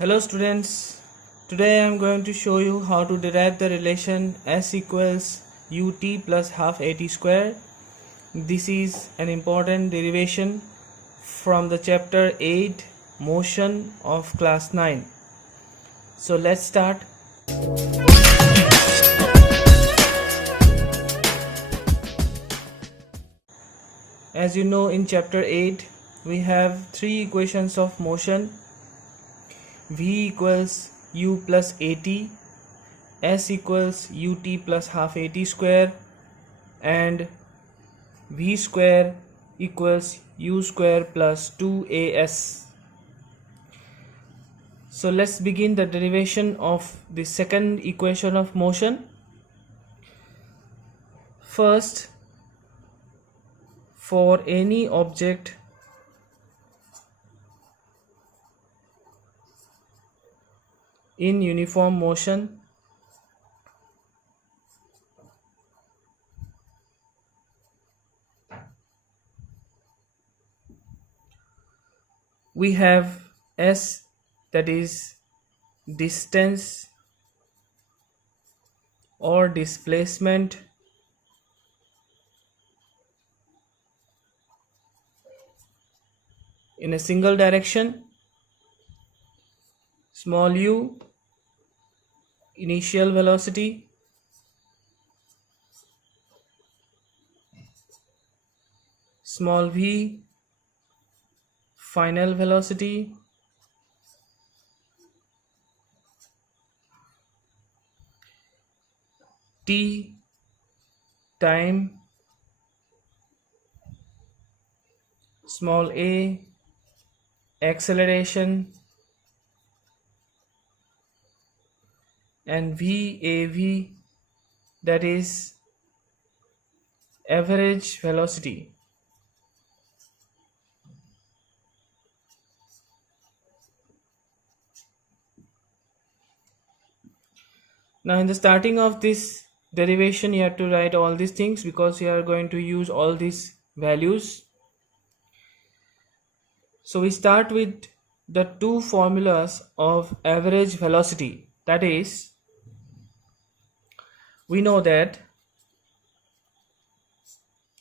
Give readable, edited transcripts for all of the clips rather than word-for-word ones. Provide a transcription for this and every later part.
Hello students, today I am going to show you how to derive the relation s equals ut plus half at square. This is an important derivation from the chapter 8 motion of class 9. So let's start. As you know, in chapter 8 we have three equations of motion: v equals u plus at, s equals ut plus half at square, and v square equals u square plus 2as. So let's begin the derivation of the second equation of motion. First, for any object in uniform motion, we have s, that is distance or displacement, in a single direction, small u initial velocity, small v final velocity, t time, small a acceleration, and VAV, that is average velocity. Now in the starting of this derivation you have to write all these things because you are going to use all these values. So we start with the two formulas of average velocity. That is, we know that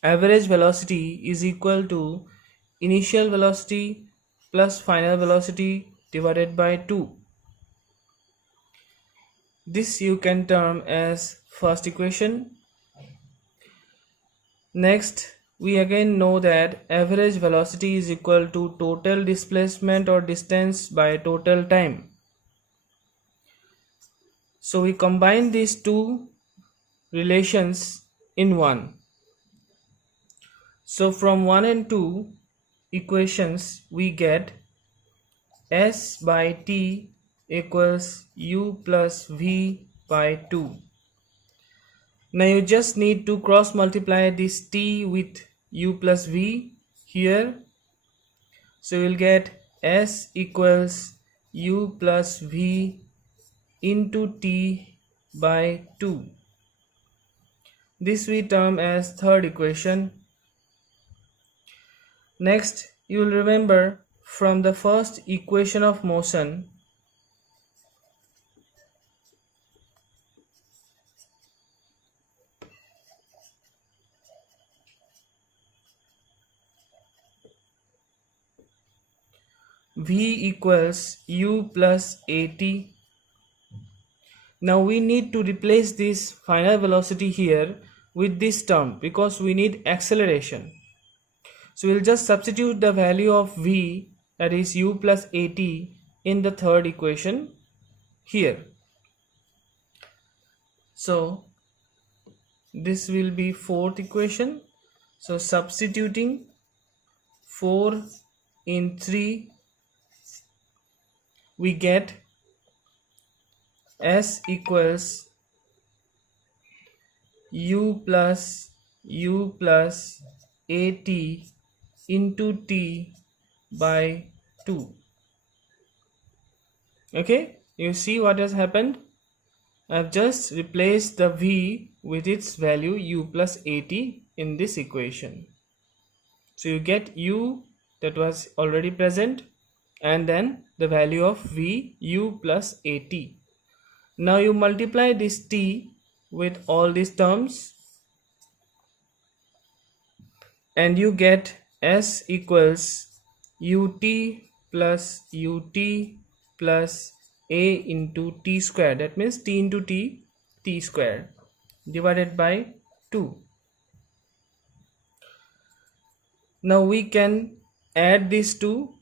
average velocity is equal to initial velocity plus final velocity divided by 2. This you can term as first equation. Next, we again know that average velocity is equal to total displacement or distance by total time. So we combine these two relations in one. So from 1 and 2 equations we get s by t equals u plus v by 2. Now you just need to cross multiply this t with u plus v here. So you will get s equals u plus v into t by 2. This we term as third equation. Next, you will remember from the first equation of motion, v equals u plus at. Now we need to replace this final velocity here with this term because we need acceleration. So we'll just substitute the value of v, that is u plus at, in the third equation here. So this will be fourth equation. So substituting 4 in 3, we get s equals u plus at into t by 2. Okay, you see what has happened? I've just replaced the v with its value u plus at in this equation. So you get u that was already present and then the value of v u plus at. Now you multiply this t with all these terms and you get s equals ut plus ut plus a into t square. That means t into t square divided by 2. Now we can add these two.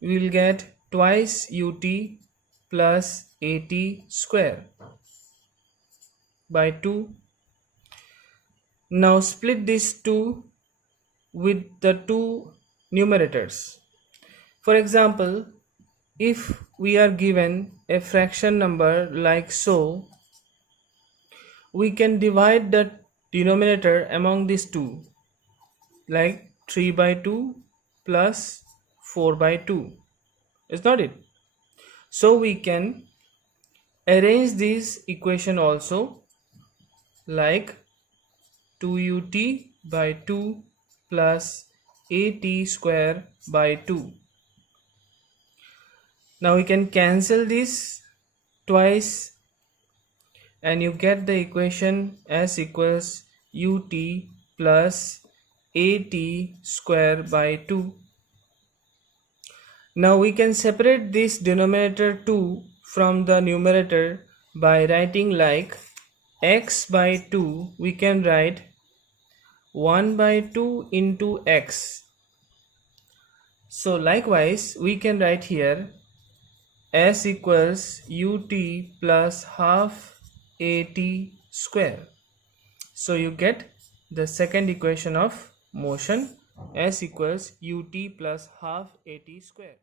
We will get twice ut plus at square by 2. Now split these two with the two numerators. For example, if we are given a fraction number like so, we can divide the denominator among these two, like 3 by 2 plus 4 by 2. Is not it? So we can arrange this equation also like 2ut by 2 plus at square by 2. Now we can cancel this twice and you get the equation as equals ut plus at square by 2. Now we can separate this denominator 2 from the numerator by writing like x by 2. We can write 1 by 2 into x. So likewise we can write here s equals ut plus half at square. So you get the second equation of motion, s equals ut plus half at square.